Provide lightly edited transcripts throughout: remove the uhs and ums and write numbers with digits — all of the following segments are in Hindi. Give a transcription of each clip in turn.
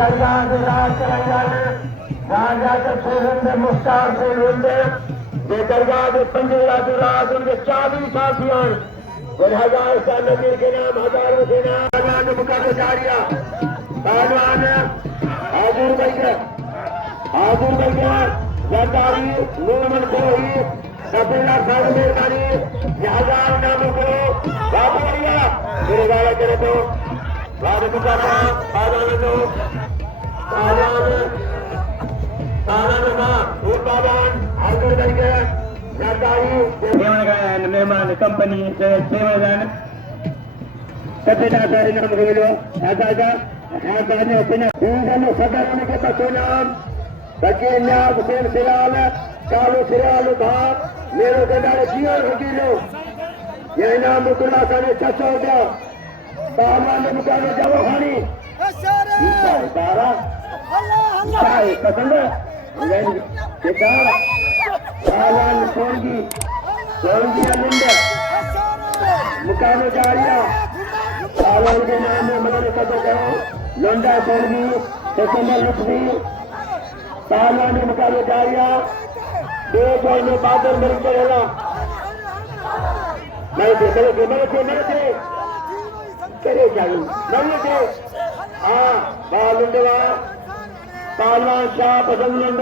दरगाह से राज कराइए राजा के फेरंदे मुख्तार फेरंदे ये दरगाह के पंजरा से राज उनके 40 साथियों और 1000 साल नबी के नाम हजारों के नाम पहलवान मुकाबला जारिया पहलवान हाजुर भैया जरदारी नूरमन खोही कपिला साहब मेहरबानी हजार नामों को बाबू भैया मेरे वाला करे तो बाद मुकाबला पहलवान तो मेहमान कंपनी सेवादान कपिलाधारी नाम बोलो सदर होने के बच्चों नाम फकीर न्याज हुसैन सिराल कालू सिराल था मेरो गंडारे जीवन वकीलो यह नाम मुकुला साने 600 गया पहलवान ने मुकाबले जाओ खानी पसंद पहलवान सोनगी अलिंद मुकाबले जारिया पहलवान के नाम में मदद कदर करो लोंडा सोनगी सिकंदर लुत्फी पहलवान ने मुकाबले जारिया दो भाई ने बादल मिलकर होला मेरे करे चाहिए हाँ बालुंडवा पहलवान शाह पसंद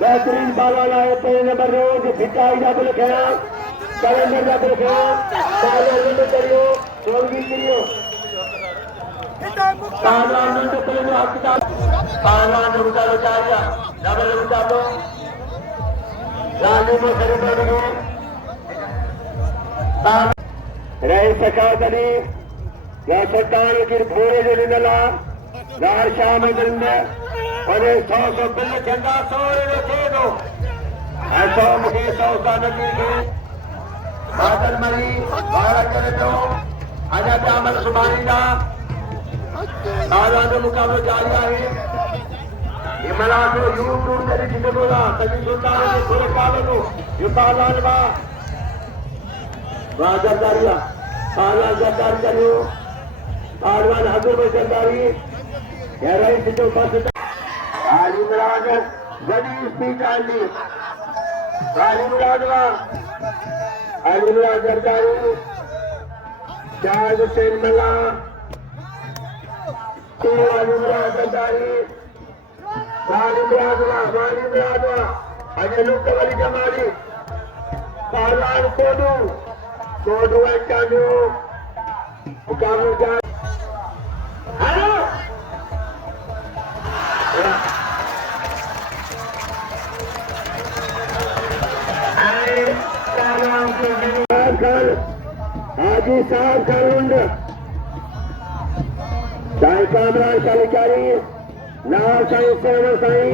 बेहतरीन पहलवान आए पहले नंबर रोज फिटाई का लिखा कैलेंडर का लिखा पहलवान करियो सोलगी करियो पहलवान ने पहले हॉस्पिटल पहलवान ने उतारो चाहिए डबल उतारो रानी में खरीद रहे सका करी या सल्तान की भोरे जो निकला रार शाम दिन और 100 बिल झंडा 100 रखे दो 100 मुझे 100 का नबी के बादल मरी बारह करे दो आजा जामल सुबानी का आजाद मुकाबला जारी है ये मलाखरो यूट्यूब मेरी जिंदगी बोला कभी सुल्तान ने पूरे काले को ये पहलवान बा राजा जारिया पहलवान सरदार करियो पहलवान हजूर में सरदारी गहराई से जो बस आली मुराद बड़ी स्पीच आली आली मुराद सरदारी शाह हुसैन मेला आली मुराद सरदारी आली मुराद अजय लुक वाली जमाली पहलवान कोडू एंटानो मुकाबले जा हेलो हाजी साहब कालुंड साई कामरान शालिकारी लाल साई सेवा साई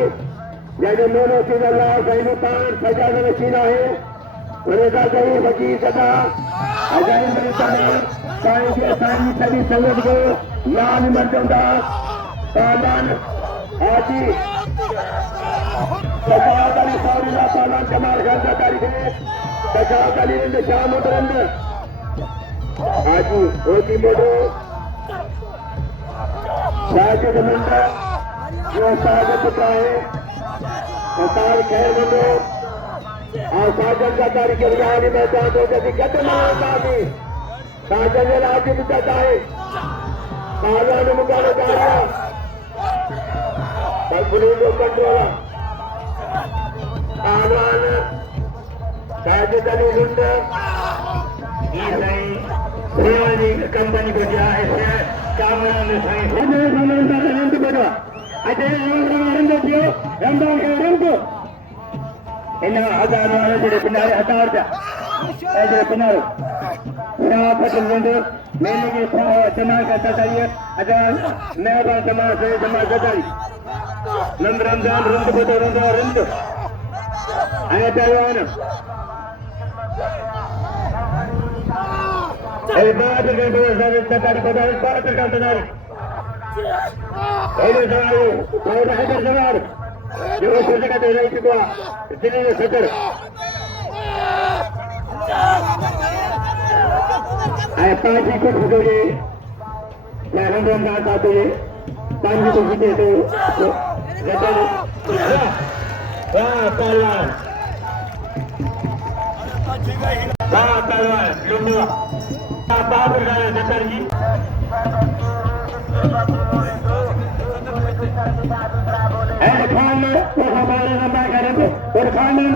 जैसे मोनो सीधा लाल साई मुतान सजा में सीना है उनका गई वकील सदा अजय मेरी साई के साई सभी संगत को याद मर्दों पहलवान हाजी सजाद अली सौरीला पहलवान कमाल खान का तारीख है सजाद अली रिंद शाह मुतरंद हाजी होती मोटो साजिद मंडल जो साजिद पुत्रा है और खैर मंडो और साजन का तारीख रियानी में चाहते हो जैसे कहते मानी साजन ने राज्य भी चाहता है पहलवान मुकाबला जारिया बलबुली कंट्रोल पहलवान साजिद अली रिंद कंपनी को दिया है कामरान ने साइन बड़ा अजय दियो रमजान के रंग को इन हजारों जड़े किनारे हजार जा ऐसे किनारे यहाँ फसल रंग मेले के जमा करता चाहिए अजय मेहरबान जमा से जमा करता नंद रमजान रंग बदो रंग आए पहलवान बात सरकारी पदार्थ बात सरकार हैदर सवार जो का दे रही थी दिल्ली में सदर पार्टी को फटोगे रमजान आते पानी को जीते तो जतन वाह पहलवान लुंडा बाबर गाया जतर जी खान में वो हमारे लंबा करेंगे और खान में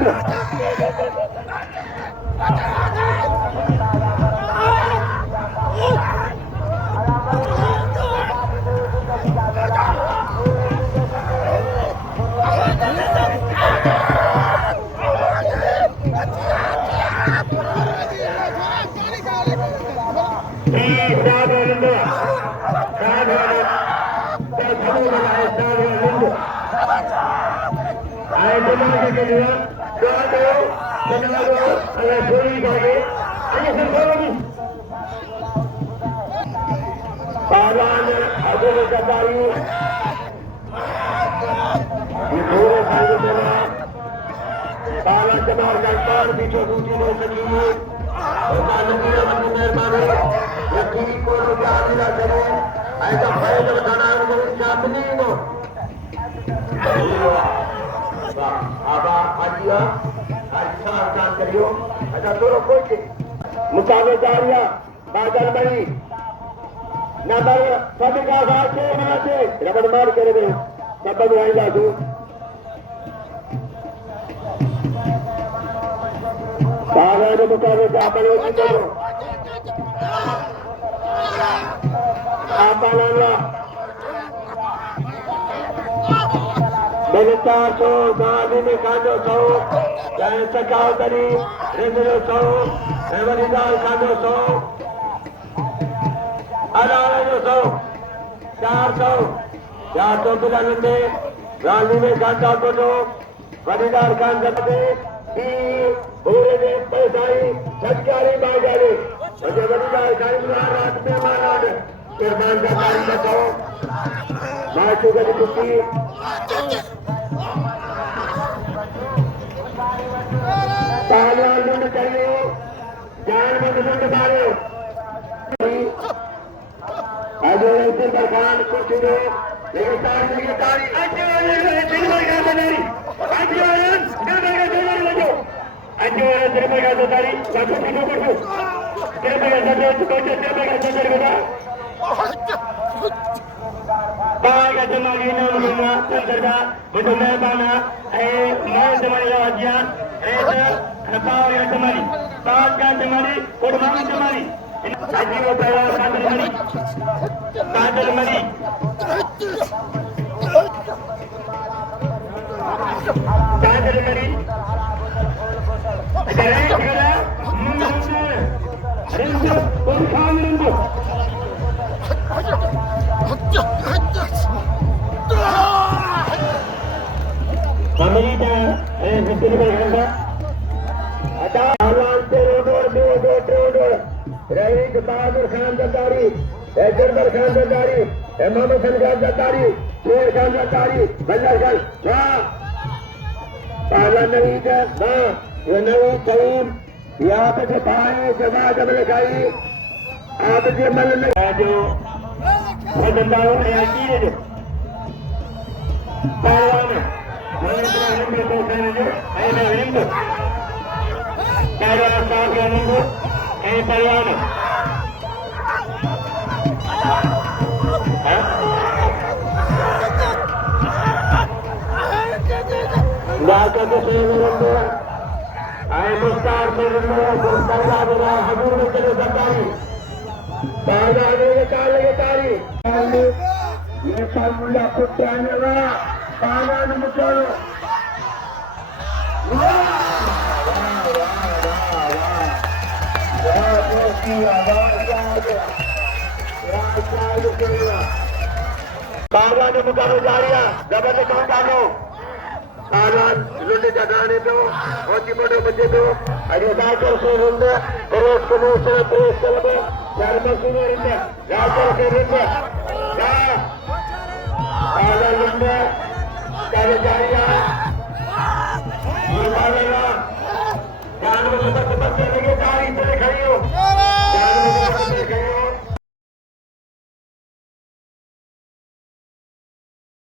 मुकाबलेदारियां बादल बड़ी नंबर सभी का साथ से बनाते रबड़ मार कर दे सब वही जादू बादल मुकाबले बड़े की करो आपा लाला बेटा सो गाड़ी में काजो सो चाहे सकाओ करी रेंजरो सो एवरीदाल काजो सो अलावे सो 400 बिलाने गाली में गांजा को दो वरीदार खान जब दे पूरे में पैसाई सरकारी बाजारी मुझे वरीदार खान रात में माना कुर्बान का काम बताओ माशू का कुश्ती पहलवान लुंड करियो जान में लुंड मारो आज ऐसे बरखान कुछ दो लेकिन तारी आज दिन भर का बनारी आज दिन भर का बनारी लगो आज दिन भर का तारी बातों की नोकर को दिन भर का बता बागा जमाली ने उन्होंने संगरदा बेटो मेहमाना मैं जमाली आवाजिया पावर या जमाली पावर का जमाली कुर्बान जमाली आज वो पहला काजल मरी रईद बहादुर खान जरदारी जरदर खान जरदारी मोहम्मद संगार जरदारी शेर खान जरदारी बल्लर खान पहला नवीद ये नवीद करीम यहाँ पे पाए जमा जब लिखाई आप जो मल में जो बदलाव है की जो पहलवान रिंद तो कहने जो है रिंद पहलवान साहब का रिंद है पहलवान लाका के रिंद आए मुस्तार से रिंद मुस्तार बना हजूर में चले सरकारी बाजार में लगे तारी ये फार्मूला कुत्ते आने वाला पाना न मुचलो बाबा ने मुकाबला जारिया जबरदस्त कौन डालो आलान लुंडे जगाने दो होती बड़े बच्चे दो अरे दाखल से रुंड प्रेस को से प्रेस चलबे धर्म सुनो रिंड राजल के रिंड जा आला लुंडे करे जारिया ये बाबा जान में बस बस चलेंगे